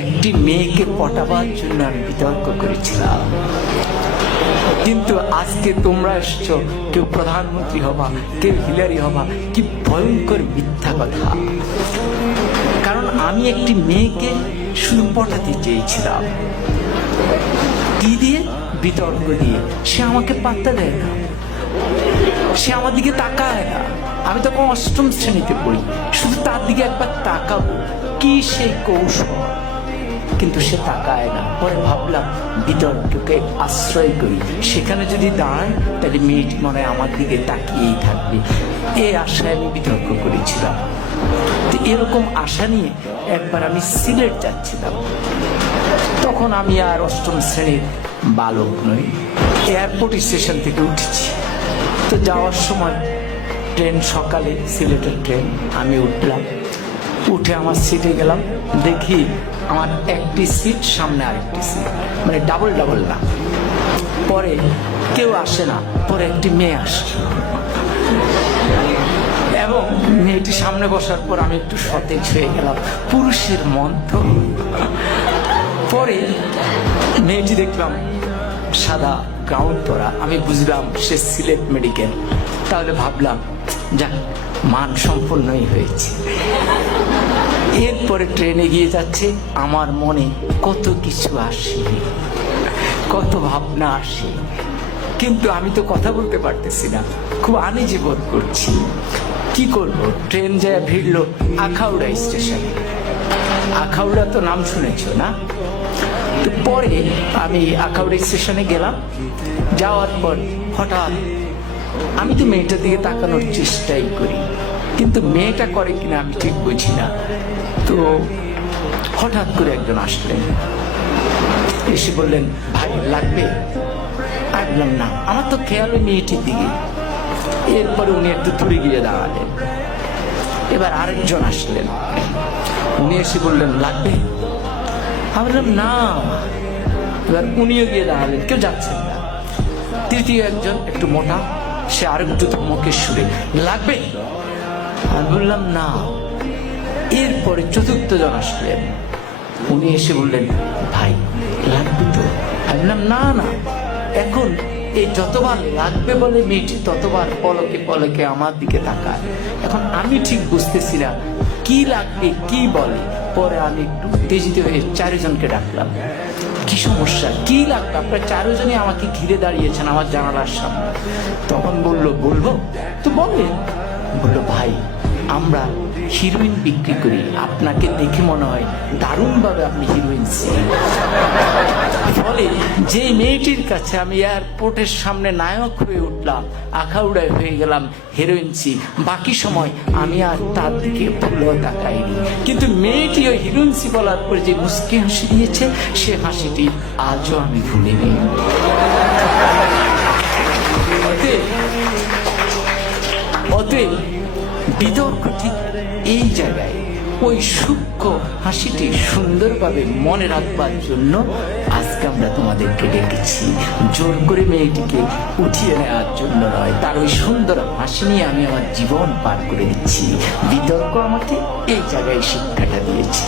একটি মেয়েকে পটাবার জন্য আমি বিতর্ক করেছিলাম কিন্তু আজকে তোমরা এসছো কেউ প্রধানমন্ত্রী হবা কেউ হিলারি হবা কি ভয়ঙ্কর মিথ্যা কথা কারণ আমি একটি মেয়েকে শুধু পটাতে চেয়েছিলাম কি দিয়ে বিতর্ক দিয়ে সে আমাকে পাত্তা দেয় না সে আমার দিকে তাকায় না আমি তখন অষ্টম শ্রেণীতে পড়ি শুধু তার দিকে একবার তাকাবো কি সেই কৌশল কিন্তু সে তাকায় না পরে ভাবলাম বিতর্ককে আশ্রয় করি সেখানে যদি দাঁড়ায় তাহলে মিনিট মনে আমার দিকে তাকিয়েই থাকবে এই আশায় আমি বিতর্ক করেছিলাম তো এরকম আশা নিয়ে একবার আমি সিলেট যাচ্ছিলাম তখন আমি আর অষ্টম শ্রেণীর বালক নই এয়ারপোর্ট স্টেশন থেকে উঠেছি তো যাওয়ার সময় ট্রেন সকালে সিলেটের ট্রেন আমি উঠলাম উঠে আমার সিটে গেলাম দেখি আমার একটি সিট সামনে আরেকটি সিট মানে ডাবল ডাবল না পরে কেউ আসে না পরে একটি মেয়ে আসে এবং মেয়েটি সামনে বসার পর আমি একটু সতেজ হয়ে গেলাম পুরুষের মন তো পরে মেয়েটি দেখলাম সাদা গাউন পরা আমি বুঝলাম সে সিলেট মেডিকেল তাহলে ভাবলাম যাক মান সম্পন্নই হয়েছে এরপরে ট্রেনে গিয়ে যাচ্ছে আমার মনে কত কিছু আসে কত ভাবনা আসে কিন্তু আমি তো কথা বলতে পারতেছি না খুব আনিজি বোধ করছি কি করব ট্রেন যায় ভিড়লো আখাউড়া স্টেশনে আখাউড়া তো নাম শুনেছ না তো পরে আমি আখাউড়া স্টেশনে গেলাম যাওয়ার পর হঠাৎ আমি তো মেয়েটার দিকে তাকানোর চেষ্টাই করি কিন্তু মেয়েটা করে কিনা আমি ঠিক বুঝি না তো হঠাৎ করে একজন আসলেন এসে বললেন ভাই লাগবে আর বললাম না আমার তো খেয়াল ওই মেয়েটির দিকে এরপরে উনি একটু দূরে গিয়ে দাঁড়ালেন এবার আরেকজন আসলেন উনি এসে বললেন লাগবে আমি বললাম না এবার উনিও গিয়ে দাঁড়ালেন কেউ যাচ্ছেন না তৃতীয় একজন একটু মোটা সে আর একটু ধমকের সুরে লাগবে আমি বললাম না এরপরে চতুর্থ জন আসলেন উনি এসে বললেন ভাই লাগবে তো আমি বললাম না না এখন এই যতবার লাগবে বলে মেয়েটি ততবার পলকে পলকে আমার দিকে তাকায় এখন আমি ঠিক বুঝতেছি না কি লাগবে কি বলে পরে আমি একটু উত্তেজিত হয়ে চারিজনকে ডাকলাম কি সমস্যা কি লাগবে আপনার চারজনই আমাকে ঘিরে দাঁড়িয়েছেন আমার জানালার সামনে তখন বলল বলবো তো বলেন বলল ভাই আমরা হিরোইন বিক্রি করি আপনাকে দেখে মনে হয় দারুণভাবে আপনি হিরোইন ফলে যে মেয়েটির কাছে আমি এয়ারপোর্টের সামনে নায়ক হয়ে উঠলাম আখাউড়ায় হয়ে গেলাম হিরোইনসি বাকি সময় আমি আর তার দিকে ভুলও তাকাইনি কিন্তু মেয়েটি ওই হিরোইনসি বলার পর যে মুসকি হাসি দিয়েছে সে হাসিটি আজও আমি ভুলিনি অতএব বিতর্ক ঠিক এই জায়গায় ওই সূক্ষ্ম হাসিটি সুন্দরভাবে মনে রাখবার জন্য আজকে আমরা তোমাদেরকে ডেকেছি জোর করে মেয়েটিকে উঠিয়ে নেওয়ার জন্য নয় তার ওই সুন্দর হাসি নিয়ে আমি আমার জীবন পার করে দিচ্ছি বিতর্ক আমাকে এই জায়গায় শিক্ষাটা দিয়েছে